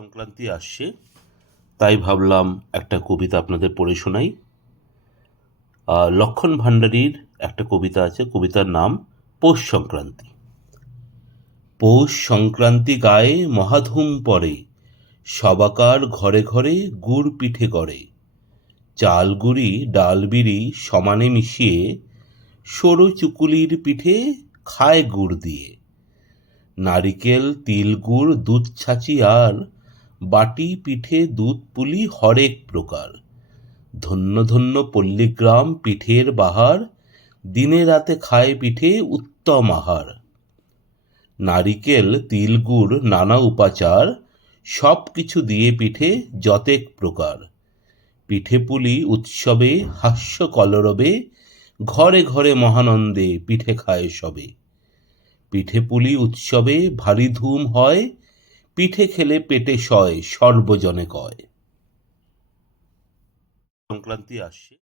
সংক্রান্তি আসছে, তাই ভাবলাম একটা কবিতা আপনাদের পড়ে শোনাই। লক্ষণ ভাণ্ডারীর একটা কবিতা আছে, কবিতার নাম পৌষ সংক্রান্তি। পৌষ সংক্রান্তি গায়ে মহাধুম পড়ে, সবাকার ঘরে ঘরে গুড় পিঠে করে চাল গুড়ি, ডাল বিড়ি সমানে মিশিয়ে, সরু চুকুলির পিঠে খায় গুড় দিয়ে। নারিকেল, তিল গুড়, দুধ ছাঁচি আর বাটি, পিঠে, দুধ, পুলি হরেক প্রকার। ধন্য ধন্য পল্লীগ্রাম পিঠের বাহার, দিনে রাতে খায় পিঠে উত্তম আহার। নারিকেল, তিল গুড়, নানা উপাচার সব কিছু দিয়ে পিঠে যতেক প্রকার। পিঠে পুলি উৎসবে, হাস্য কলরবে, ঘরে ঘরে মহানন্দে পিঠে খায় সবে। পিঠে পুলি উৎসবে ভারী ধুম হয় পিঠে খেলে পেটে সয় সর্বজনে কয়। সংক্রান্তি আসছে